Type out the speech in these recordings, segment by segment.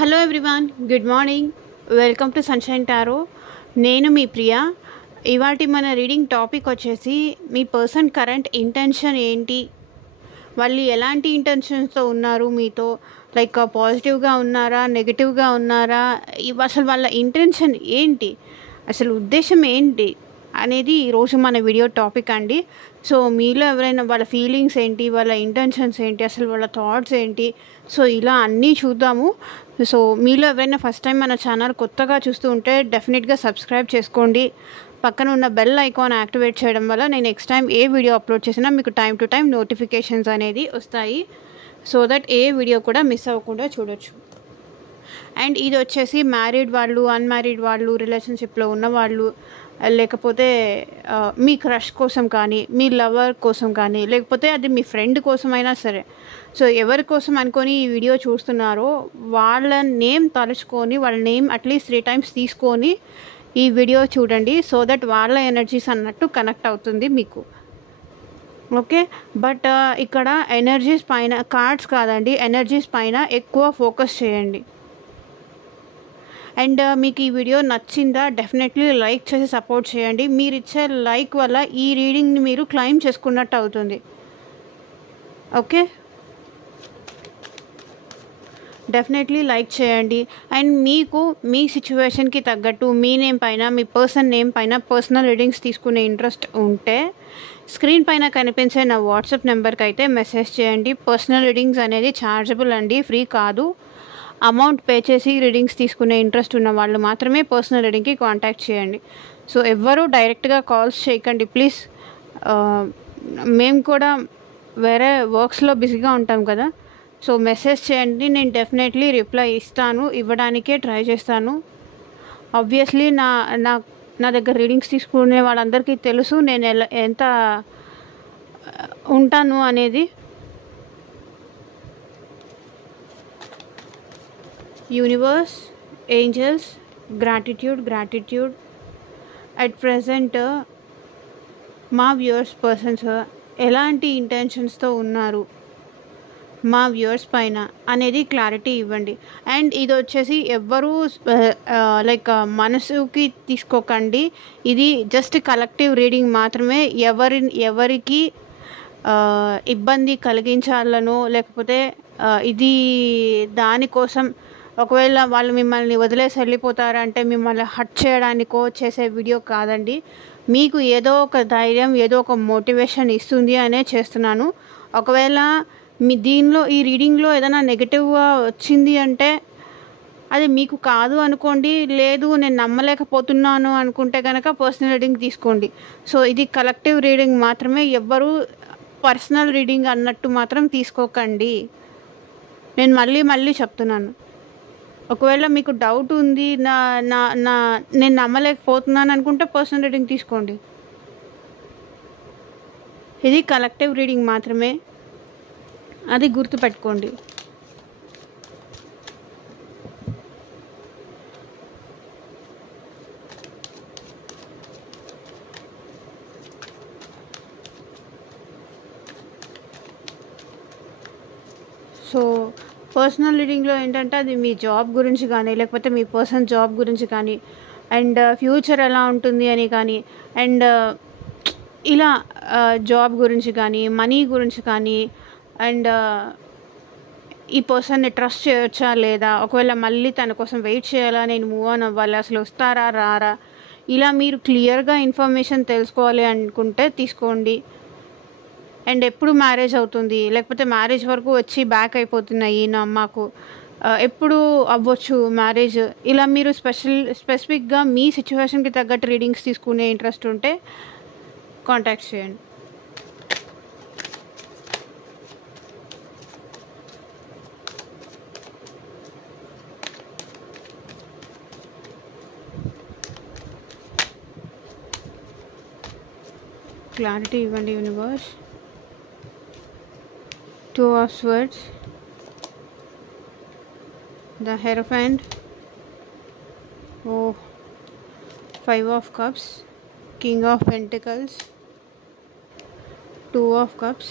Hello everyone, good morning. Welcome to sunshine tarot. నేను మీ ప్రియా. ఇవాటి మన రీడింగ్ టాపిక్ వచ్చేసి మీ పర్సన్ కరెంట్ ఇంటెన్షన్ ఏంటి, వాళ్ళు ఎలాంటి ఇంటెన్షన్స్తో ఉన్నారు మీతో, లైక్ పాజిటివ్గా ఉన్నారా, నెగిటివ్గా ఉన్నారా, అసలు వాళ్ళ ఇంటెన్షన్ ఏంటి, అసలు ఉద్దేశం ఏంటి అనేది ఈరోజు మన వీడియో టాపిక్ అండి. సో మీలో ఎవరైనా వాళ్ళ ఫీలింగ్స్ ఏంటి, వాళ్ళ ఇంటెన్షన్స్ ఏంటి, అసలు వాళ్ళ థాట్స్ ఏంటి, సో ఇలా అన్నీ చూద్దాము. సో మీలో ఎవరైనా ఫస్ట్ టైం మన ఛానల్ కొత్తగా చూస్తూ ఉంటే డెఫినెట్గా సబ్స్క్రైబ్ చేసుకోండి. పక్కన ఉన్న బెల్ ఐకాన్ యాక్టివేట్ చేయడం వల్ల నేను నెక్స్ట్ టైం ఏ వీడియో అప్లోడ్ చేసినా మీకు టైం టు టైం నోటిఫికేషన్స్ అనేది వస్తాయి. సో దట్ ఏ వీడియో కూడా మిస్ అవ్వకుండా చూడొచ్చు. అండ్ ఇది వచ్చేసి మ్యారీడ్ వాళ్ళు, అన్మ్యారీడ్ వాళ్ళు, రిలేషన్షిప్లో ఉన్నవాళ్ళు, లేకపోతే మీ క్రష్ కోసం కానీ, మీ లవర్ కోసం కానీ, లేకపోతే అది మీ ఫ్రెండ్ కోసమైనా సరే. సో ఎవరి కోసం అనుకొని ఈ వీడియో చూస్తున్నారో వాళ్ళ నేమ్ తలుచుకొని, వాళ్ళ నేమ్ అట్లీస్ట్ 3 times తీసుకొని ఈ వీడియో చూడండి. సో దట్ వాళ్ళ ఎనర్జీస్ అన్నట్టు కనెక్ట్ అవుతుంది మీకు. ఓకే, బట్ ఇక్కడ ఎనర్జీస్ పైన, కార్డ్స్ కాదండి, ఎనర్జీస్ పైన ఎక్కువ ఫోకస్ చేయండి. అండ్ మీకు ఈ వీడియో నచ్చిందా, డెఫినెట్లీ లైక్ చేసి సపోర్ట్ చేయండి. మీరు ఇచ్చే లైక్ వల్ల ఈ రీడింగ్ని మీరు క్లెయిమ్ చేసుకున్నట్టు అవుతుంది. ఓకే, డెఫినెట్లీ లైక్ చేయండి. అండ్ మీకు మీ సిచ్యువేషన్కి తగ్గట్టు మీ నేమ్ పైన, మీ పర్సన్ నేమ్ పైన పర్సనల్ రీడింగ్స్ తీసుకునే ఇంట్రెస్ట్ ఉంటే స్క్రీన్ పైన కనిపించే నా వాట్సాప్ నెంబర్కి అయితే మెసేజ్ చేయండి. పర్సనల్ రీడింగ్స్ అనేది ఛార్జబుల్ అండి, ఫ్రీ కాదు. అమౌంట్ పే చేసి రీడింగ్స్ తీసుకునే ఇంట్రెస్ట్ ఉన్న వాళ్ళు మాత్రమే పర్సనల్ రీడింగ్కి కాంటాక్ట్ చేయండి. సో ఎవ్వరూ డైరెక్ట్గా కాల్స్ చేయకండి ప్లీజ్. మేము కూడా వేరే వర్క్స్లో బిజీగా ఉంటాం కదా. సో మెసేజ్ చేయండి, నేను డెఫినెట్లీ రిప్లై ఇస్తాను, ఇవ్వడానికే ట్రై చేస్తాను. ఆబ్వియస్లీ నా నా నా దగ్గర రీడింగ్స్ తీసుకునే వాళ్ళందరికీ తెలుసు నేను ఎంత ఉంటాను అనేది. Universe, angels, gratitude at present మా వ్యూవర్స్ పర్సన్స్ ఎలాంటి ఇంటెన్షన్స్తో ఉన్నారు మా వ్యూవర్స్ పైన అనేది క్లారిటీ ఇవ్వండి. అండ్ ఇది వచ్చేసి ఎవ్వరూ లైక్ మనసుకి తీసుకోకండి, ఇది జస్ట్ కలెక్టివ్ రీడింగ్ మాత్రమే. ఎవరికి ఇబ్బంది కలిగించాలనో, లేకపోతే ఇది దానికోసం, ఒకవేళ వాళ్ళు మిమ్మల్ని వదిలేసి వెళ్ళిపోతారంటే మిమ్మల్ని హర్ట్ చేయడానికో చేసే వీడియో కాదండి. మీకు ఏదో ఒక ధైర్యం, ఏదో ఒక మోటివేషన్ ఇస్తుంది అనే చేస్తున్నాను. ఒకవేళ మీ దీనిలో, ఈ రీడింగ్లో ఏదైనా నెగిటివ్గా వచ్చింది అంటే అది మీకు కాదు అనుకోండి. లేదు నేను నమ్మలేకపోతున్నాను అనుకుంటే కనుక పర్సనల్ రీడింగ్ తీసుకోండి. సో ఇది కలెక్టివ్ రీడింగ్ మాత్రమే, ఎవ్వరూ పర్సనల్ రీడింగ్ అన్నట్టు మాత్రం తీసుకోకండి. నేను మళ్ళీ చెప్తున్నాను. ఒకవేళ మీకు డౌట్ ఉంది, నేను నమ్మలేకపోతున్నాను అనుకుంటే పర్సనల్ రీడింగ్ తీసుకోండి. ఇది కలెక్టివ్ రీడింగ్ మాత్రమే, అది గుర్తుపెట్టుకోండి. సో పర్సనల్ రీడింగ్లో ఏంటంటే అది మీ జాబ్ గురించి కానీ, లేకపోతే మీ పర్సన్ జాబ్ గురించి కానీ, అండ్ ఫ్యూచర్ ఎలా ఉంటుంది అని కానీ, అండ్ ఇలా జాబ్ గురించి కానీ, మనీ గురించి కానీ, అండ్ ఈ పర్సన్ని ట్రస్ట్ చేయొచ్చా లేదా, ఒకవేళ మళ్ళీ తన కోసం వెయిట్ చేయాలా, నేను మూవ్ ఆన్ అవ్వాలి, అసలు వస్తారా రారా, ఇలా మీరు క్లియర్గా ఇన్ఫర్మేషన్ తెలుసుకోవాలి అనుకుంటే తీసుకోండి. అండ్ ఎప్పుడు మ్యారేజ్ అవుతుంది, లేకపోతే మ్యారేజ్ వరకు వచ్చి బ్యాక్ అయిపోతున్నాయి మాకు, ఎప్పుడు అవ్వచ్చు మ్యారేజ్, ఇలా మీరు స్పెసిఫిక్గా మీ సిచ్యువేషన్కి తగ్గట్టు రీడింగ్స్ తీసుకునే ఇంట్రెస్ట్ ఉంటే కాంటాక్ట్ చేయండి. క్లారిటీ ఇవ్వండి universe. 2 of Swords, the Hierophant, 5 of Cups, King of Pentacles, 2 of Cups,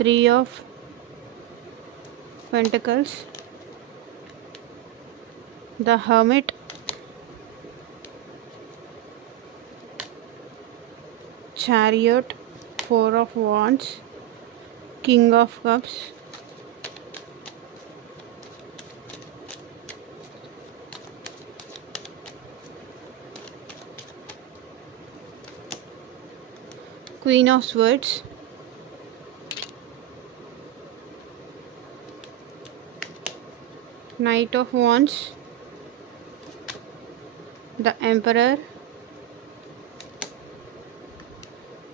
3 of Pentacles, the Hermit, Chariot, Four of Wands, King of Cups, Queen of Swords, Knight of Wands, the Emperor,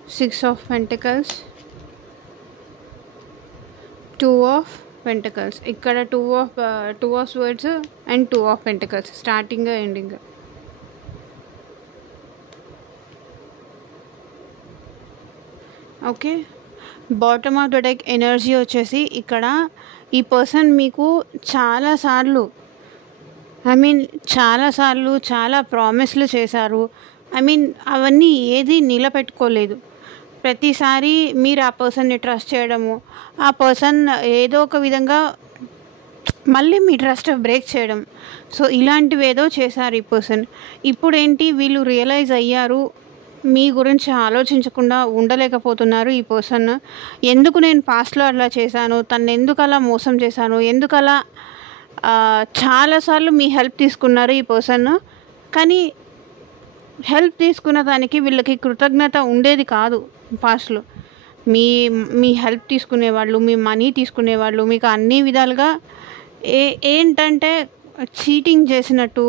Six of Pentacles, Two of Pentacles. ఇక్కడ two of swords and two of pentacles, starting ending. Okay, bottom of the deck energy వచ్చేసి ఇక్కడ ఈ person మీకు చాలాసార్లు చాలా ప్రామిస్లు చేశారు. అవన్నీ ఏది నిలబెట్టుకోలేదు. ప్రతిసారి మీరు ఆ పర్సన్ని ట్రస్ట్ చేయడము, ఆ పర్సన్ ఏదో ఒక విధంగా మళ్ళీ మీ ట్రస్ట్ బ్రేక్ చేయడం, సో ఇలాంటివి ఏదో చేశారు ఈ పర్సన్. ఇప్పుడు ఏంటి, వీళ్ళు రియలైజ్ అయ్యారు, మీ గురించి ఆలోచించకుండా ఉండలేకపోతున్నారు ఈ పర్సన్. ఎందుకు నేను పాస్ట్లో అలా చేశాను, తను ఎందుకు అలా మోసం చేశాను, ఎందుకు అలా చాలాసార్లు మీ హెల్ప్ తీసుకున్నారు ఈ పర్సన్. కానీ హెల్ప్ తీసుకున్న దానికి వీళ్ళకి కృతజ్ఞత ఉండేది కాదు పాస్ట్లో. మీ హెల్ప్ తీసుకునేవాళ్ళు, మీ మనీ తీసుకునేవాళ్ళు, మీకు అన్ని విధాలుగా ఏంటంటే చీటింగ్ చేసినట్టు,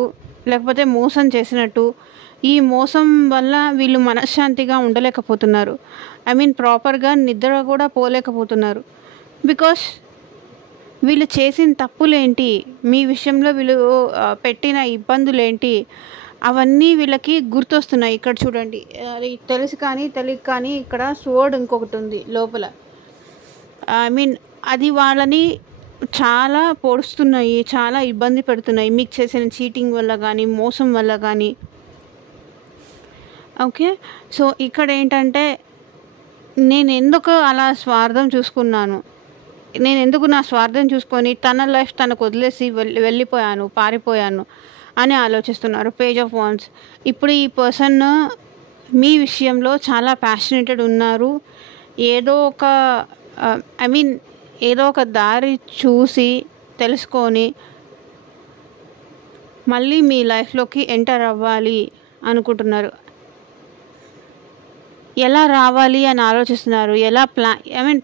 లేకపోతే మోసం చేసినట్టు. ఈ మోసం వల్ల వీళ్ళు మనశ్శాంతిగా ఉండలేకపోతున్నారు. ప్రాపర్గా నిద్ర కూడా పోలేకపోతున్నారు. బికాస్ వీళ్ళు చేసిన తప్పులేంటి, మీ విషయంలో వీళ్ళు పెట్టిన ఇబ్బందులేంటి, అవన్నీ వీళ్ళకి గుర్తొస్తున్నాయి. ఇక్కడ చూడండి, అది తెలిసి కానీ తెలియక కానీ ఇక్కడ స్వర్డ్ ఇంకొకటి ఉంది లోపల. అది వాళ్ళని చాలా పొడుస్తున్నాయి, చాలా ఇబ్బంది పెడుతున్నాయి, మీకు చేసిన చీటింగ్ వల్ల కానీ మోసం వల్ల కానీ. ఓకే, సో ఇక్కడ ఏంటంటే నేను ఎందుకు అలా స్వార్థం చూసుకున్నాను, నేను ఎందుకు నా స్వార్థం చూసుకొని తన లైఫ్ తనకు వదిలేసి వెళ్ళిపోయాను, పారిపోయాను అని ఆలోచిస్తున్నారు. Page of wands. ఇప్పుడు ఈ పర్సన్ మీ విషయంలో చాలా ప్యాషనేటెడ్ ఉన్నారు. ఏదో ఒక దారి చూసి తెలుసుకొని మళ్ళీ మీ లైఫ్లోకి ఎంటర్ అవ్వాలి అనుకుంటున్నారు. ఎలా రావాలి అని ఆలోచిస్తున్నారు. ఎలా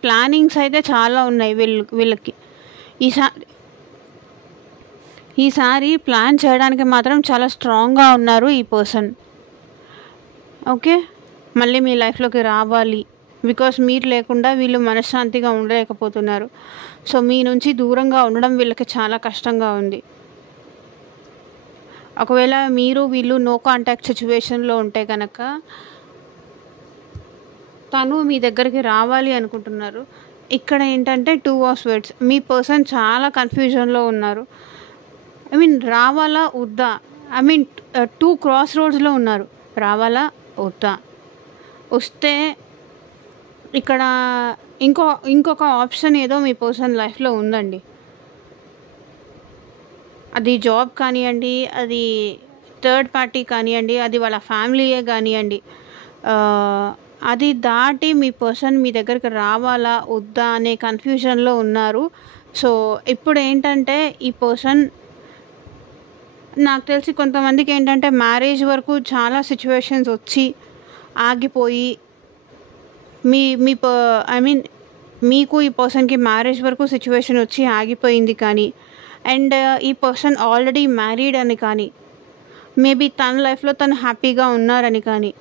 ప్లానింగ్స్ అయితే చాలా ఉన్నాయి వీళ్ళకి. ఈసారి ప్లాన్ చేయడానికి మాత్రం చాలా స్ట్రాంగ్గా ఉన్నారు ఈ పర్సన్. ఓకే, మళ్ళీ మీ లైఫ్లోకి రావాలి. బికాస్ మీరు లేకుండా వీళ్ళు మనశ్శాంతిగా ఉండలేకపోతున్నారు. సో మీ నుంచి దూరంగా ఉండడం వీళ్ళకి చాలా కష్టంగా ఉంది. ఒకవేళ వీళ్ళు నో కాంటాక్ట్ సిచ్యువేషన్లో ఉంటే కనుక తను మీ దగ్గరికి రావాలి అనుకుంటున్నారు. ఇక్కడ ఏంటంటే two of swords. Me person చాలా కన్ఫ్యూజన్లో ఉన్నారు. రావాలా వద్దా, టూ క్రాస్ రోడ్స్లో ఉన్నారు. రావాలా వద్దా, వస్తే ఇక్కడ ఇంకొక ఆప్షన్ ఏదో మీ పర్సన్ లైఫ్లో ఉందండి. అది జాబ్ కానివ్వండి, అది థర్డ్ పార్టీ కానివ్వండి, అది వాళ్ళ ఫ్యామిలీయే కానివ్వండి. అది దాటి మీ పర్సన్ మీ దగ్గరికి రావాలా వద్దా అనే కన్ఫ్యూజన్లో ఉన్నారు. సో ఇప్పుడు ఏంటంటే ఈ పర్సన్, నాకు తెలిసి కొంతమందికి ఏంటంటే మ్యారేజ్ వరకు చాలా సిచ్యువేషన్స్ వచ్చి ఆగిపోయి మీకు ఈ పర్సన్కి మ్యారేజ్ వరకు సిచ్యువేషన్ వచ్చి ఆగిపోయింది కానీ, అండ్ ఈ పర్సన్ ఆల్రెడీ మ్యారీడ్ అని కానీ, మేబీ తన లైఫ్లో తను హ్యాపీగా ఉన్నారని కానీ.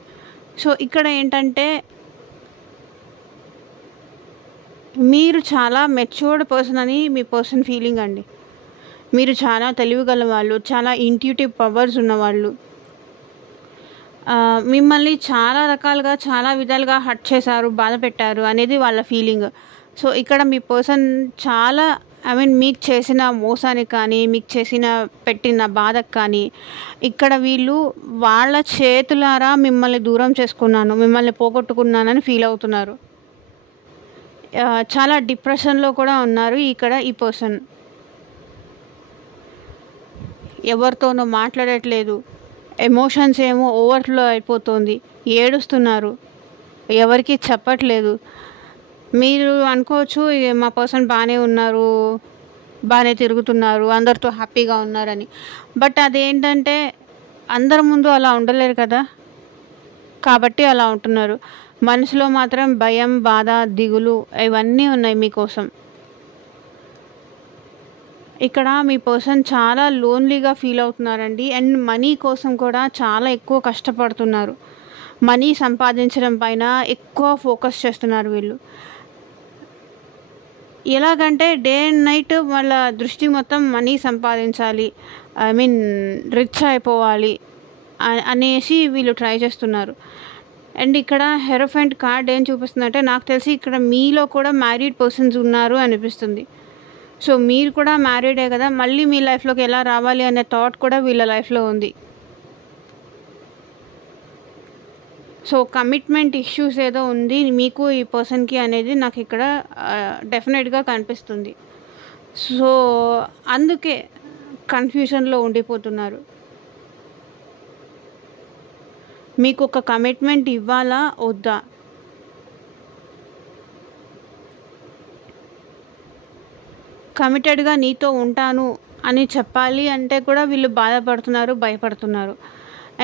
సో ఇక్కడ ఏంటంటే మీరు చాలా మెచ్యూర్డ్ పర్సన్ అని మీ పర్సన్ ఫీలింగ్ అండి. మీరు చాలా తెలివిగల వాళ్ళు, చాలా ఇంట్యూటివ్ పవర్స్ ఉన్నవాళ్ళు. మిమ్మల్ని చాలా రకాలుగా చాలా విధాలుగా హర్ట్ చేశారు, బాధ పెట్టారు అనేది వాళ్ళ ఫీలింగ్. సో ఇక్కడ మీ పర్సన్ చాలా మీకు చేసిన మోసానికి కానీ, మీకు పెట్టిన బాధకు కానీ, ఇక్కడ వీళ్ళు వాళ్ళ చేతులారా మిమ్మల్ని దూరం చేసుకున్నాను, మిమ్మల్ని పోగొట్టుకున్నానని ఫీల్ అవుతున్నారు. చాలా డిప్రెషన్లో కూడా ఉన్నారు ఇక్కడ ఈ పర్సన్. ఎవరితోనూ మాట్లాడట్లేదు, ఎమోషన్స్ ఏమో ఓవర్ఫ్లో అయిపోతుంది, ఏడుస్తున్నారు, ఎవరికి చెప్పట్లేదు. మీరు అనుకోవచ్చు మా పర్సన్ బాగానే ఉన్నారు, బాగానే తిరుగుతున్నారు, అందరితో హ్యాపీగా ఉన్నారని. బట్ అదేంటంటే అందరి ముందు అలా ఉండలేరు కదా, కాబట్టి అలా ఉంటున్నారు. మనసులో మాత్రం భయం, బాధ, దిగులు ఇవన్నీ ఉన్నాయి మీకోసం. ఇక్కడ మీ పర్సన్ చాలా లోన్లీగా ఫీల్ అవుతున్నారండి. అండ్ మనీ కోసం కూడా చాలా ఎక్కువ కష్టపడుతున్నారు. మనీ సంపాదించడం పైన ఎక్కువ ఫోకస్ చేస్తున్నారు వీళ్ళు. ఎలాగంటే డే అండ్ నైట్ వాళ్ళ దృష్టి మొత్తం మనీ సంపాదించాలి, రిచ్ అయిపోవాలి అనేసి వీళ్ళు ట్రై చేస్తున్నారు. అండ్ ఇక్కడ హెరోఫెంట్ కార్డ్ ఏం చూపిస్తుందంటే, నాకు తెలిసి ఇక్కడ మీలో కూడా మ్యారీడ్ పర్సన్స్ ఉన్నారు అనిపిస్తుంది. సో మీరు కూడా మ్యారీడే కదా, మళ్ళీ మీ లైఫ్లోకి ఎలా రావాలి అనే థాట్ కూడా వీళ్ళ లైఫ్లో ఉంది. సో కమిట్మెంట్ ఇష్యూస్ ఏదో ఉంది మీకు ఈ పర్సన్కి అనేది నాకు ఇక్కడ డెఫినెట్గా కనిపిస్తుంది. సో అందుకే కన్ఫ్యూజన్లో ఉండిపోతున్నారు. మీకు ఒక కమిట్మెంట్ ఇవ్వాలా వద్దా, కమిటెడ్గా నీతో ఉంటాను అని చెప్పాలి అంటే కూడా వీళ్ళు బాధపడుతున్నారు, భయపడుతున్నారు.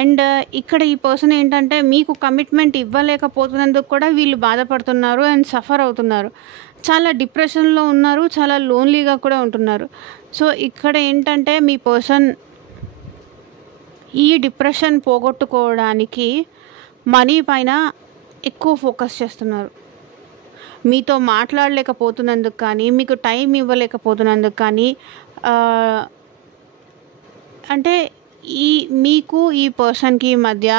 అండ్ ఇక్కడ ఈ పర్సన్ ఏంటంటే మీకు కమిట్మెంట్ ఇవ్వలేకపోతున్నందుకు కూడా వీళ్ళు బాధపడుతున్నారు అండ్ సఫర్ అవుతున్నారు. చాలా డిప్రెషన్లో ఉన్నారు, చాలా లోన్లీగా కూడా ఉంటున్నారు. సో ఇక్కడ ఏంటంటే మీ పర్సన్ ఈ డిప్రెషన్ పోగొట్టుకోవడానికి మనీ పైన ఎక్కువ ఫోకస్ చేస్తున్నారు. మీతో మాట్లాడలేకపోతున్నందుకు కానీ, మీకు టైం ఇవ్వలేకపోతున్నందుకు కానీ, అంటే మీకు ఈ పర్సన్కి మధ్య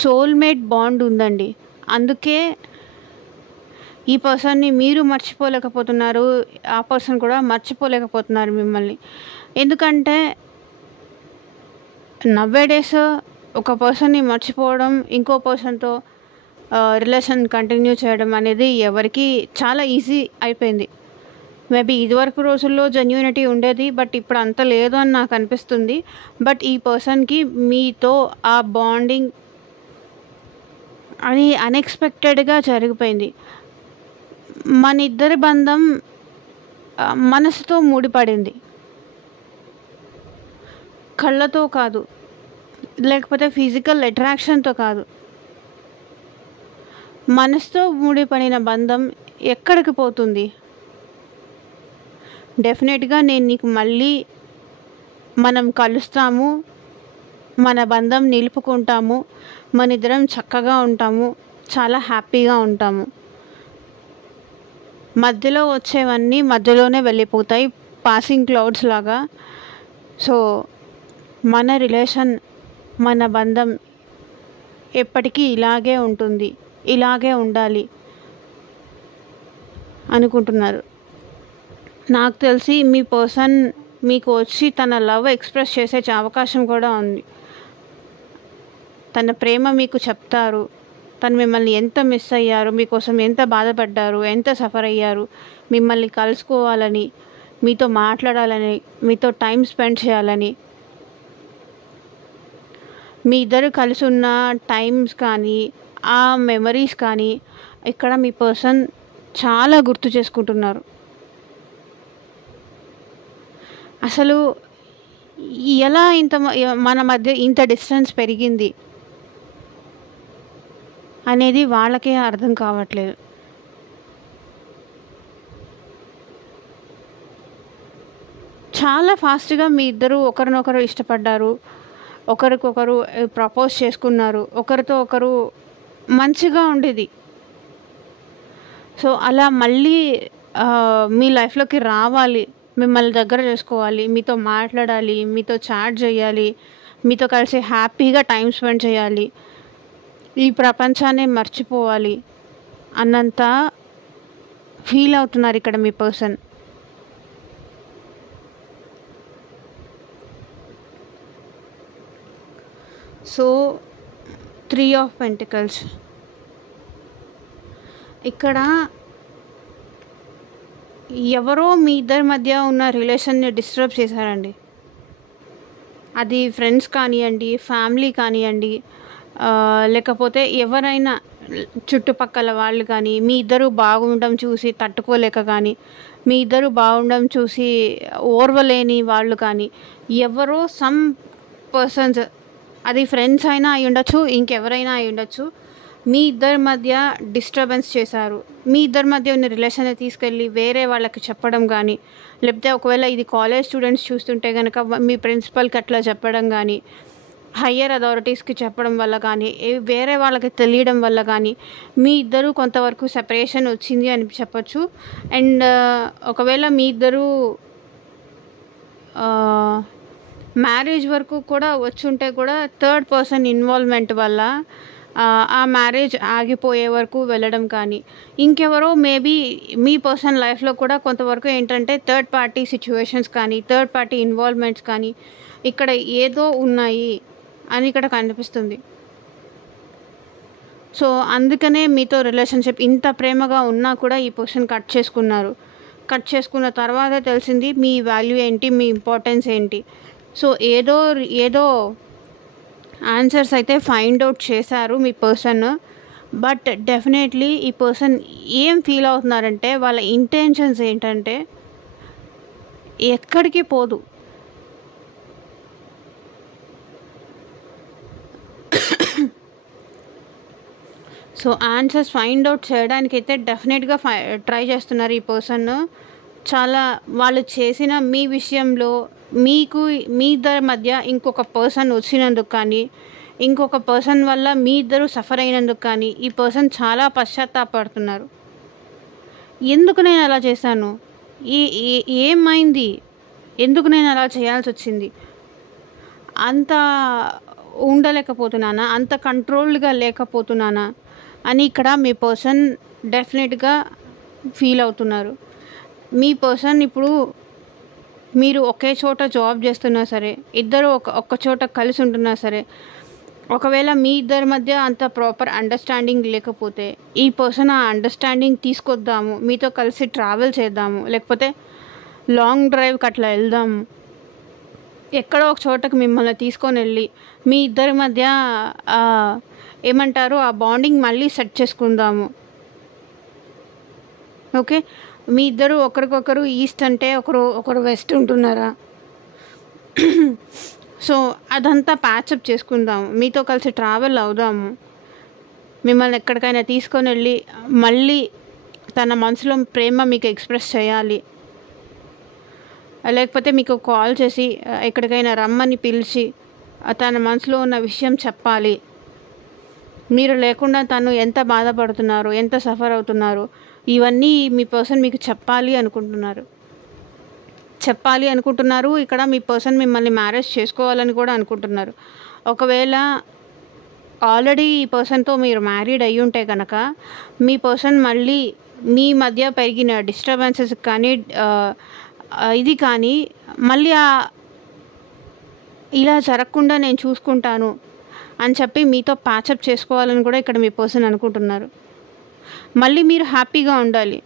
సోల్మేట్ బాండ్ ఉందండి. అందుకే ఈ పర్సన్ని మీరు మర్చిపోలేకపోతున్నారు, ఆ పర్సన్ కూడా మర్చిపోలేకపోతున్నారు మిమ్మల్ని. ఎందుకంటే నవ్వేడేస్ ఒక పర్సన్ని మర్చిపోవడం, ఇంకో పర్సన్తో రిలేషన్ కంటిన్యూ చేయడం అనేది ఎవరికి చాలా ఈజీ అయిపోయింది. మేబీ ఇదివరకు రోజుల్లో జెన్యూనిటీ ఉండేది, బట్ ఇప్పుడు అంత లేదు అని నాకు అనిపిస్తుంది. బట్ ఈ పర్సన్కి మీతో ఆ బాండింగ్ అది అన్ఎక్స్పెక్టెడ్గా జరిగిపోయింది. మన ఇద్దరి బంధం మనసుతో ముడిపడింది, కళ్ళతో కాదు, లేకపోతే ఫిజికల్ అట్రాక్షన్తో కాదు. మనసుతో ముడిపడిన బంధం ఎక్కడికి పోతుంది? డెఫినెట్గా నేను నీకు మళ్ళీ మనం కలుస్తాము, మన బంధం నిలుపుకుంటాము, మన ఇద్దరం చక్కగా ఉంటాము, చాలా హ్యాపీగా ఉంటాము. మధ్యలో వచ్చేవన్నీ మధ్యలోనే వెళ్ళిపోతాయి, పాసింగ్ క్లౌడ్స్ లాగా. సో మన రిలేషన్, మన బంధం ఎప్పటికీ ఇలాగే ఉంటుంది, ఇలాగే ఉండాలి అనుకుంటున్నారు. నాకు తెలిసి మీ పర్సన్ మీకు వచ్చి తన లవ్ ఎక్స్ప్రెస్ చేసే అవకాశం కూడా ఉంది. తన ప్రేమ మీకు చెప్తారు, తను మిమ్మల్ని ఎంత మిస్ అయ్యారు, మీకోసం ఎంత బాధపడ్డారు, ఎంత సఫర్ అయ్యారు, మిమ్మల్ని కలుసుకోవాలని, మీతో మాట్లాడాలని, మీతో టైం స్పెండ్ చేయాలని. మీ ఇద్దరు కలిసి ఉన్న టైమ్స్ కానీ, ఆ మెమరీస్ కానీ ఇక్కడ మీ పర్సన్ చాలా గుర్తు చేసుకుంటున్నారు. అసలు ఎలా మన మధ్య ఇంత డిస్టెన్స్ పెరిగింది అనేది వాళ్ళకే అర్థం కావట్లేదు. చాలా ఫాస్ట్గా మీ ఇద్దరు ఒకరినొకరు ఇష్టపడ్డారు, ఒకరికొకరు ప్రపోజ్ చేసుకున్నారు, ఒకరితో ఒకరు మంచిగా ఉండేది. సో అలా మళ్ళీ మీ లైఫ్లోకి రావాలి, మిమ్మల్ని దగ్గర చేసుకోవాలి, మీతో మాట్లాడాలి, మీతో చాట్ చేయాలి, మీతో కలిసి హ్యాపీగా టైం స్పెండ్ చేయాలి, ఈ ప్రపంచాన్ని మర్చిపోవాలి అన్నంత ఫీల్ అవుతున్నారు ఇక్కడ మీ పర్సన్. సో 3 ఆఫ్ పెంటికల్స్ ఇక్కడ ఎవరో మీ ఇద్దరి మధ్య ఉన్న రిలేషన్ని డిస్టర్బ్ చేశారండి. అది ఫ్రెండ్స్ కానివ్వండి, ఫ్యామిలీ కానివ్వండి, లేకపోతే ఎవరైనా చుట్టుపక్కల వాళ్ళు కానీ, మీ ఇద్దరు బాగుండడం చూసి తట్టుకోలేక కానీ, మీ ఇద్దరు బాగుండడం చూసి ఓర్వలేని వాళ్ళు కానీ, ఎవరో సమ్ పర్సన్స్, అది ఫ్రెండ్స్ అయినా అయి ఉండొచ్చు, ఇంకెవరైనా అయి ఉండొచ్చు, మీ ఇద్దరి మధ్య డిస్టర్బెన్స్ చేశారు. మీ ఇద్దరి మధ్య ఉన్న రిలేషన్ని తీసుకెళ్ళి వేరే వాళ్ళకి చెప్పడం కానీ, లేకపోతే ఒకవేళ ఇది కాలేజ్ స్టూడెంట్స్ చూస్తుంటే కనుక మీ ప్రిన్సిపల్కి అట్లా చెప్పడం కానీ, హయ్యర్ అథారిటీస్కి చెప్పడం వల్ల కానీ, వేరే వాళ్ళకి తెలియడం వల్ల కానీ మీ ఇద్దరు కొంతవరకు సెపరేషన్ వచ్చింది అని చెప్పొచ్చు. అండ్ ఒకవేళ మీ ఇద్దరు మ్యారేజ్ వరకు కూడా వచ్చుంటే కూడా థర్డ్ పర్సన్ ఇన్వాల్వ్మెంట్ వల్ల ఆ మ్యారేజ్ ఆగిపోయే వరకు వెళ్ళడం కానీ, ఇంకెవరో మేబీ మీ పర్సనల్ లైఫ్లో కూడా కొంతవరకు ఏంటంటే థర్డ్ పార్టీ సిచ్యువేషన్స్ కానీ, థర్డ్ పార్టీ ఇన్వాల్వ్మెంట్స్ కానీ ఇక్కడ ఏదో ఉన్నాయి అని ఇక్కడ కనిపిస్తుంది. సో అందుకనే మీతో రిలేషన్షిప్ ఇంత ప్రేమగా ఉన్నా కూడా ఈ పర్సన్ కట్ చేసుకున్నారు. కట్ చేసుకున్న తర్వాత తెలిసింది మీ వాల్యూ ఏంటి, మీ ఇంపార్టెన్స్ ఏంటి. సో ఏదో ఆన్సర్స్ అయితే ఫైండ్ అవుట్ చేశారు మీ పర్సన్. బట్ డెఫినెట్లీ ఈ పర్సన్ ఏం ఫీల్ అవుతున్నారంటే, వాళ్ళ ఇంటెన్షన్స్ ఏంటంటే ఎక్కడికి పోదు. సో ఆన్సర్స్ ఫైండ్ అవుట్ చేయడానికైతే డెఫినెట్గా ట్రై చేస్తున్నారు ఈ పర్సన్. చాలా వాళ్ళు చేసిన మీ విషయంలో మీకు మీ ఇద్దరి మధ్య ఇంకొక పర్సన్ వచ్చినందుకు కానీ, ఇంకొక పర్సన్ వల్ల మీ ఇద్దరు సఫర్ అయినందుకు కానీ ఈ పర్సన్ చాలా పశ్చాత్తాపడుతున్నారు. ఎందుకు నేను అలా చేశాను, ఏమైంది, ఎందుకు నేను అలా చేయాల్సి వచ్చింది, అంత ఉండలేకపోతున్నానా, అంత కంట్రోల్డ్గా లేకపోతున్నానా అని ఇక్కడ మీ పర్సన్ డెఫినెట్గా ఫీల్ అవుతున్నారు. మీ పర్సన్ ఇప్పుడు మీరు ఒకే చోట జాబ్ చేస్తున్నా సరే, ఇద్దరు ఒక్క చోట కలిసి ఉంటున్నా సరే, ఒకవేళ మీ ఇద్దరి మధ్య అంత ప్రాపర్ అండర్స్టాండింగ్ లేకపోతే ఈ పర్సన్ ఆ అండర్స్టాండింగ్ తీసుకొద్దాము, మీతో కలిసి ట్రావెల్ చేద్దాము, లేకపోతే లాంగ్ డ్రైవ్కి అట్లా వెళ్దాము, ఎక్కడో ఒక చోటకి మిమ్మల్ని తీసుకొని వెళ్ళి మీ ఇద్దరి మధ్య ఏమంటారు ఆ బాండింగ్ మళ్ళీ సెట్ చేసుకుందాము. ఓకే, మీ ఇద్దరు ఒకరికొకరు ఈస్ట్ అంటే ఒకరు వెస్ట్ ఉంటున్నారా, సో అదంతా ప్యాచప్ చేసుకుందాము, మీతో కలిసి ట్రావెల్ అవుదాము, మిమ్మల్ని ఎక్కడికైనా తీసుకొని వెళ్ళి మళ్ళీ తన మనసులో ప్రేమ మీకు ఎక్స్ప్రెస్ చేయాలి, లేకపోతే మీకు కాల్ చేసి ఎక్కడికైనా రమ్మని పిలిచి తన మనసులో ఉన్న విషయం చెప్పాలి. మీరు లేకుండా తను ఎంత బాధపడుతున్నారు, ఎంత సఫర్ అవుతున్నారు, ఇవన్నీ మీ పర్సన్ మీకు చెప్పాలి అనుకుంటున్నారు. ఇక్కడ మీ పర్సన్ మిమ్మల్ని మ్యారేజ్ చేసుకోవాలని కూడా అనుకుంటున్నారు. ఒకవేళ ఆల్రెడీ ఈ పర్సన్తో మీరు మ్యారీడ్ అయ్యి ఉంటే కనుక మీ పర్సన్ మళ్ళీ మీ మధ్య పెరిగిన డిస్టర్బెన్సెస్ కానీ ఇది కానీ మళ్ళీ ఇలా జరగకుండా నేను చూసుకుంటాను అని చెప్పి మీతో ప్యాచప్ చేసుకోవాలని కూడా ఇక్కడ మీ పర్సన్ అనుకుంటున్నారు. మళ్ళీ మీరు హ్యాపీగా ఉండాలి,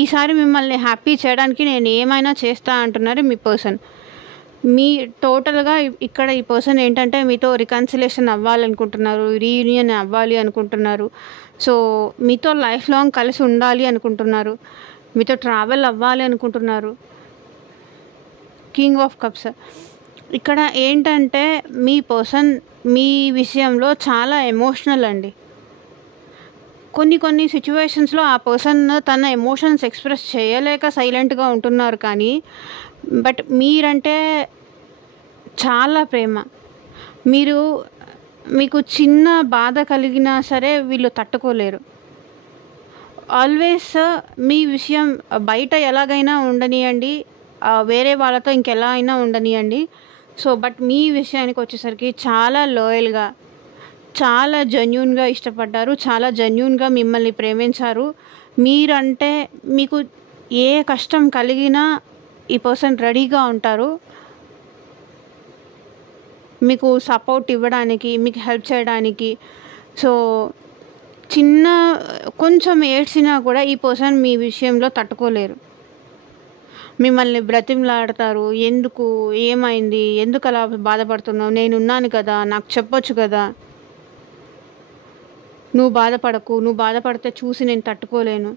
ఈసారి మిమ్మల్ని హ్యాపీ చేయడానికి నేను ఏమైనా చేస్తా అంటున్నారు మీ పర్సన్. మీ టోటల్గా ఇక్కడ ఈ పర్సన్ ఏంటంటే మీతో రికన్సిలేషన్ అవ్వాలనుకుంటున్నారు, రీయూనియన్ అవ్వాలి అనుకుంటున్నారు. సో మీతో లైఫ్ లాంగ్ కలిసి ఉండాలి అనుకుంటున్నారు, మీతో ట్రావెల్ అవ్వాలి అనుకుంటున్నారు. కింగ్ ఆఫ్ కప్స్ ఇక్కడ ఏంటంటే మీ పర్సన్ మీ విషయంలో చాలా ఎమోషనల్ అండి. కొన్ని సిచ్యువేషన్స్లో ఆ పర్సన్ తన ఎమోషన్స్ ఎక్స్ప్రెస్ చేయలేక సైలెంట్గా ఉంటున్నారు, కానీ బట్ మీరంటే చాలా ప్రేమ. మీకు చిన్న బాధ కలిగినా సరే వీళ్ళు తట్టుకోలేరు. ఆల్వేస్ మీ విషయం బయట ఎలాగైనా ఉండనియండి, వేరే వాళ్ళతో ఇంకెలా అయినా ఉండనియండి. సో బట్ మీ విషయానికి వచ్చేసరికి చాలా లాయల్గా, చాలా జెన్యూన్గా ఇష్టపడ్డారు, చాలా జెన్యూన్గా మిమ్మల్ని ప్రేమించారు. మీరంటే మీకు ఏ కష్టం కలిగినా ఈ పర్సన్ రెడీగా ఉంటారు మీకు సపోర్ట్ ఇవ్వడానికి, మీకు హెల్ప్ చేయడానికి. సో చిన్న కొంచెం ఏడ్చినా కూడా ఈ పర్సన్ మీ విషయంలో తట్టుకోలేరు. మిమ్మల్ని బ్రతిమలాడతారు. ఎందుకు, ఏమైంది, ఎందుకు అలా బాధపడుతున్నావు, నేనున్నాను కదా, నాకు చెప్పొచ్చు కదా, నువ్వు బాధపడకు, నువ్వు బాధపడితే చూసి నేను తట్టుకోలేను,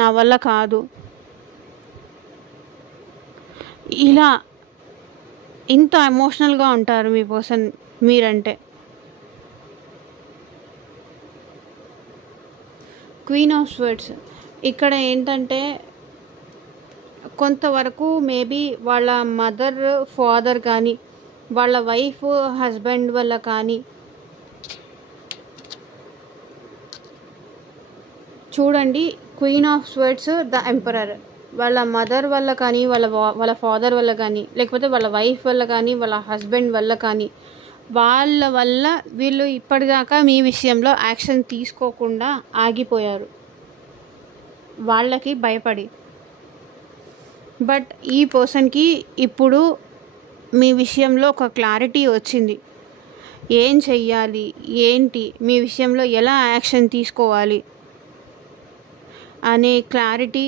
నా వల్ల కాదు, ఇలా ఇంత ఎమోషనల్గా ఉంటారు మీ పర్సన్ మీరంటే. క్వీన్ ఆఫ్ స్వర్డ్స్ ఇక్కడ ఏంటంటే కొంతవరకు మేబీ వాళ్ళ మదర్ ఫాదర్ కానీ వాళ్ళ వైఫ్ హస్బెండ్ వల్ల కానీ, చూడండి queen of swords the emperor, వాళ్ళ మదర్ వల్ల కానీ వాళ్ళ ఫాదర్ వల్ల కానీ లేకపోతే వాళ్ళ వైఫ్ వల్ల కానీ వాళ్ళ హస్బెండ్ వల్ల కానీ వాళ్ళ వల్ల వీళ్ళు ఇప్పటిదాకా మీ విషయంలో యాక్షన్ తీసుకోకుండా ఆగిపోయారు వాళ్ళకి భయపడి. బట్ ఈ పర్సన్కి ఇప్పుడు మీ విషయంలో ఒక క్లారిటీ వచ్చింది. ఏం చెయ్యాలి, ఏంటి, మీ విషయంలో ఎలా యాక్షన్ తీసుకోవాలి అనే క్లారిటీ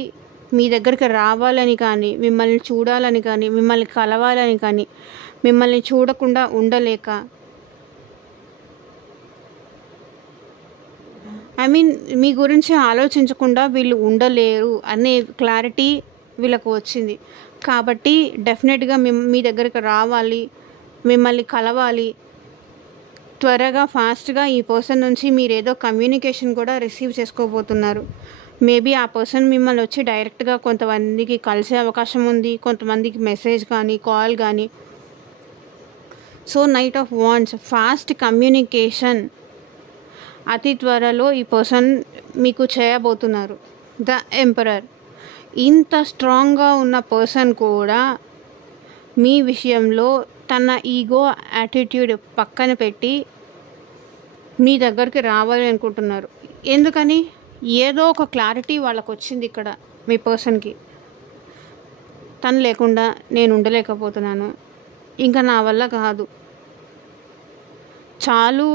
మీ దగ్గరికి రావాలని కానీ, మిమ్మల్ని చూడాలని కానీ, మిమ్మల్ని కలవాలని కానీ, మిమ్మల్ని చూడకుండా ఉండలేక, మీ గురించి ఆలోచించకుండా వీళ్ళు ఉండలేరు అనే క్లారిటీ వీళ్ళకు వచ్చింది. కాబట్టి డెఫినెట్గా మీ దగ్గరికి రావాలి, మిమ్మల్ని కలవాలి, త్వరగా ఫాస్ట్గా ఈ పర్సన్ నుంచి మీరు ఏదో కమ్యూనికేషన్ కూడా రిసీవ్ చేసుకోబోతున్నారు. మేబీ ఆ పర్సన్ మిమ్మల్ని వచ్చి డైరెక్ట్గా కొంతమందికి కలిసే అవకాశం ఉంది, కొంతమందికి మెసేజ్ కానీ కాల్ కానీ. So knight of wands, fast communication అతి త్వరలో ఈ పర్సన్ మీకు చేయబోతున్నారు. ద ఎంపరర్, ఇంత స్ట్రాంగ్గా ఉన్న పర్సన్ కూడా మీ విషయంలో తన ఈగో యాటిట్యూడ్ పక్కన పెట్టి మీ దగ్గరికి రావాలి అనుకుంటున్నారు. ఎందుకని? ఏదో ఒక క్లారిటీ వాళ్ళకు వచ్చింది ఇక్కడ మీ పర్సన్కి. తను లేకుండా నేను ఉండలేకపోతున్నాను, ఇంకా నా వల్ల కాదు, చాలు,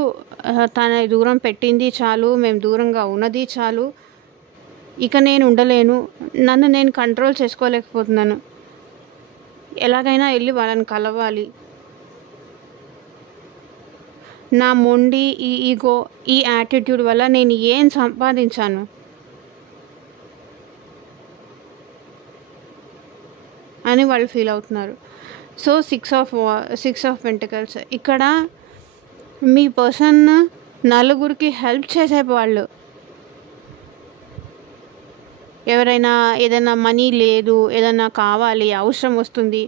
తన దూరం పెట్టింది చాలు, మేము దూరంగా ఉన్నది చాలు, ఇక నేను ఉండలేను, నన్ను నేను కంట్రోల్ చేసుకోలేకపోతున్నాను, ఎలాగైనా వెళ్ళి వాళ్ళని కలవాలి, నా మొండి ఈ ఈగో ఈ యాటిట్యూడ్ వల్ల నేను ఏం సంపాదించాను అని వాళ్ళు ఫీల్ అవుతున్నారు. సో సిక్స్ ఆఫ్ పెంటికల్స్ ఇక్కడ మీ పర్సన్ నలుగురికి హెల్ప్ చేసే వాళ్ళు. ఎవరైనా ఏదైనా మనీ లేదు, ఏదైనా కావాలి, అవసరం వస్తుంది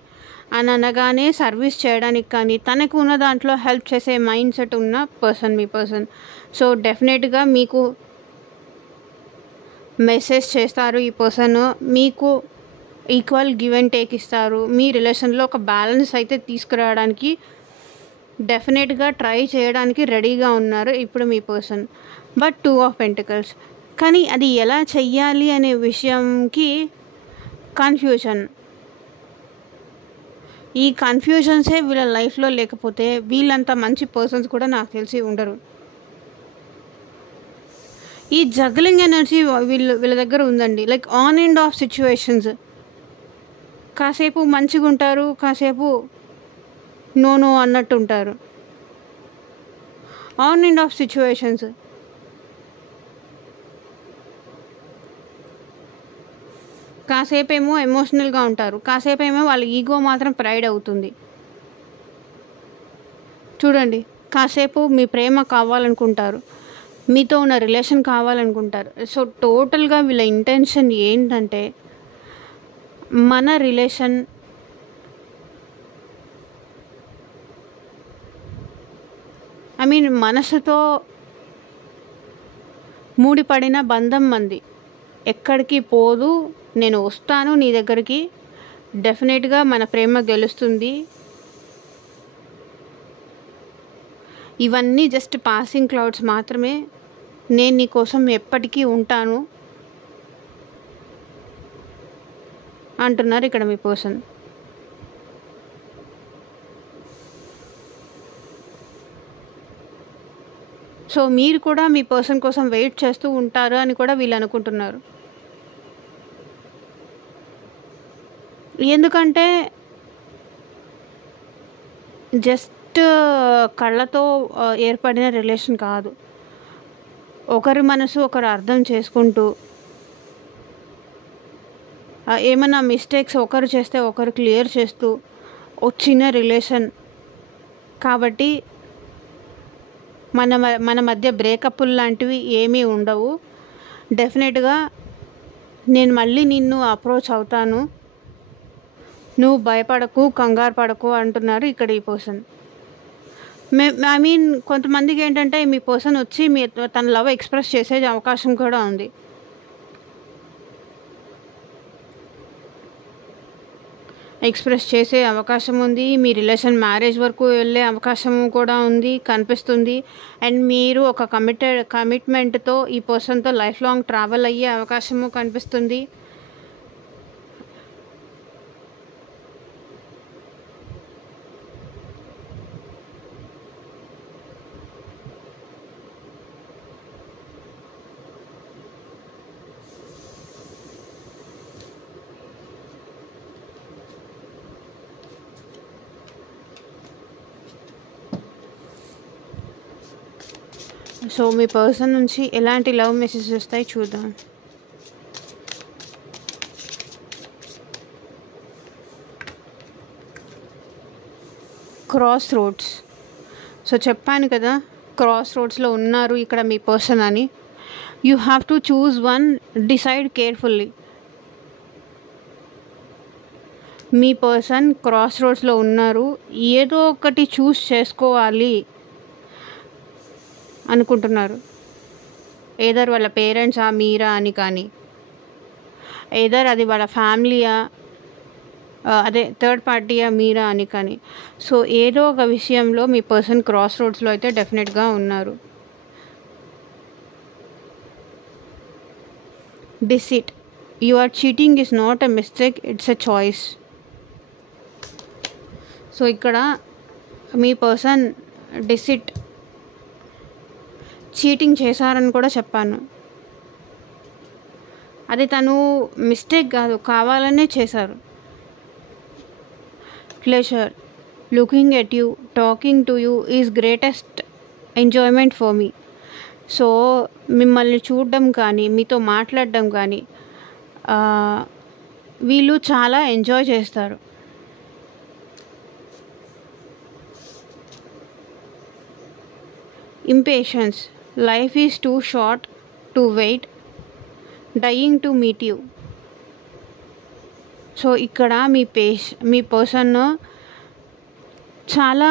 అని అనగానే సర్వీస్ చేయడానికి కానీ తనకు ఉన్న దాంట్లో హెల్ప్ చేసే మైండ్ సెట్ ఉన్న పర్సన్ మీ పర్సన్. సో డెఫినెట్గా మీకు మెసేజ్ చేస్తారు ఈ పర్సన్, మీకు ఈక్వల్ గివ్ అండ్ టేక్ ఇస్తారు. మీ రిలేషన్లో ఒక బ్యాలెన్స్ అయితే తీసుకురావడానికి డెఫినెట్గా ట్రై చేయడానికి రెడీగా ఉన్నారు ఇప్పుడు మీ పర్సన్. బట్ 2 ఆఫ్ పెంటికల్స్, కానీ అది ఎలా చెయ్యాలి అనే విషయంకి కన్ఫ్యూజన్. ఈ కన్ఫ్యూజన్సే వీళ్ళ లైఫ్లో లేకపోతే వీళ్ళంత మంచి పర్సన్స్ కూడా నాకు తెలిసి ఉండరు. ఈ జగ్లింగ్ ఎనర్జీ వీళ్ళ దగ్గర ఉందండి. Like on and off situations, కాసేపు మంచిగా ఉంటారు, కాసేపు నో అన్నట్టు ఉంటారు. On and off situations. కాసేపేమో ఎమోషనల్గా ఉంటారు, కాసేపేమో వాళ్ళ ఈగో మాత్రం ప్రైడ్ అవుతుంది. చూడండి, కాసేపు మీ ప్రేమ కావాలనుకుంటారు, మీతో ఉన్న రిలేషన్ కావాలనుకుంటారు. సో టోటల్గా వీళ్ళ ఇంటెన్షన్ ఏంటంటే మన రిలేషన్ మనసుతో ముడిపడిన బంధం మంది, ఎక్కడికి పోదు, నేను వస్తాను నీ దగ్గరికి, డెఫినెట్గా మన ప్రేమ గెలుస్తుంది. ఇవన్నీ జస్ట్ పాసింగ్ క్లౌడ్స్ మాత్రమే, నేను నీ కోసం ఎప్పటికీ ఉంటాను అంటున్నారు ఇక్కడ మీ పర్సన్. సో మీరు కూడా మీ పర్సన్ కోసం వెయిట్ చేస్తూ ఉంటారు అని కూడా వీళ్ళు అనుకుంటున్నారు. ఎందుకంటే జస్ట్ కళ్ళతో ఏర్పడిన రిలేషన్ కాదు. ఒకరి మనసు ఒకరు అర్థం చేసుకుంటూ, ఏమైనా మిస్టేక్స్ ఒకరు చేస్తే ఒకరు క్లియర్ చేస్తూ వచ్చిన రిలేషన్. కాబట్టి మన మధ్య బ్రేకప్పులు లాంటివి ఏమీ ఉండవు. డెఫినెట్గా నేను మళ్ళీ నిన్ను అప్రోచ్ అవుతాను, నువ్వు భయపడకు, కంగారు పడకు అంటున్నారు ఇక్కడ ఈ పర్సన్. ఐ మీన్ కొంతమందికి ఏంటంటే మీ పర్సన్ వచ్చి తన లవ్ ఎక్స్ప్రెస్ చేసే అవకాశం కూడా ఉంది. ఎక్స్ప్రెస్ చేసే అవకాశం ఉంది. మీ రిలేషన్ మ్యారేజ్ వరకు వెళ్ళే అవకాశం కూడా ఉంది కనిపిస్తుంది. అండ్ మీరు ఒక కమిట్మెంట్తో ఈ పర్సన్తో లైఫ్ లాంగ్ ట్రావెల్ అయ్యే అవకాశము కనిపిస్తుంది. సో మీ పర్సన్ నుంచి ఎలాంటి లవ్ మెసేజెస్ వస్తాయి చూద్దాం. Cross roads. సో చెప్పాను కదా, క్రాస్ రోడ్స్లో ఉన్నారు ఇక్కడ మీ పర్సన్ అని. You have to choose one, decide carefully. మీ పర్సన్ క్రాస్ రోడ్స్లో ఉన్నారు, ఏదో ఒకటి చూస్ చేసుకోవాలి అనుకుంటున్నారు. ఏదర్ వాళ్ళ పేరెంట్సా మీరా అని, కానీ ఏదర్ అది వాళ్ళ ఫ్యామిలీయా, అదే థర్డ్ పార్టీయా మీరా అని కానీ. సో ఏదో ఒక విషయంలో మీ పర్సన్ క్రాస్ రోడ్స్లో అయితే డెఫినెట్గా ఉన్నారు. Deceit. Your cheating is not a mistake, it's a choice. So ఇక్కడ మీ పర్సన్ డిసిట్, చీటింగ్ చేశారని కూడా చెప్పాను. అది తను మిస్టేక్ కాదు, కావాలనే చేశారు. Pleasure looking at you, talking to you is greatest enjoyment for me. So మిమ్మల్ని చూడడం కానీ, మీతో మాట్లాడడం కానీ వీళ్ళు చాలా ఎంజాయ్ చేస్తారు. Impatience. Life is too short to wait, dying to meet you. So ఇక్కడ మీ పర్సన్ చాలా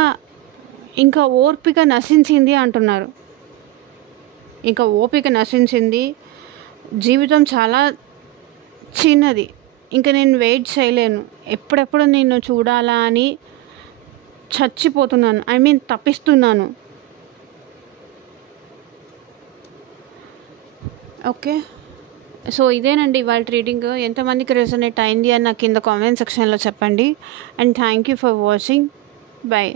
ఇంకా ఓపిక నశించింది అంటున్నారు. ఇంకా ఓపిక నశించింది, జీవితం చాలా చిన్నది, ఇంకా నేను వెయిట్ చేయలేను, ఎప్పుడెప్పుడు నిన్ను చూడాలా అని చచ్చిపోతున్నాను, ఐ మీన్ తప్పిస్తున్నాను. ఓకే, సో ఇదేనండి ఇవాళ రీడింగ్. ఎంతమందికి రెసొనేట్ అయింది అని నాకు కింద కామెంట్ సెక్షన్లో చెప్పండి. And thank you for watching. Bye.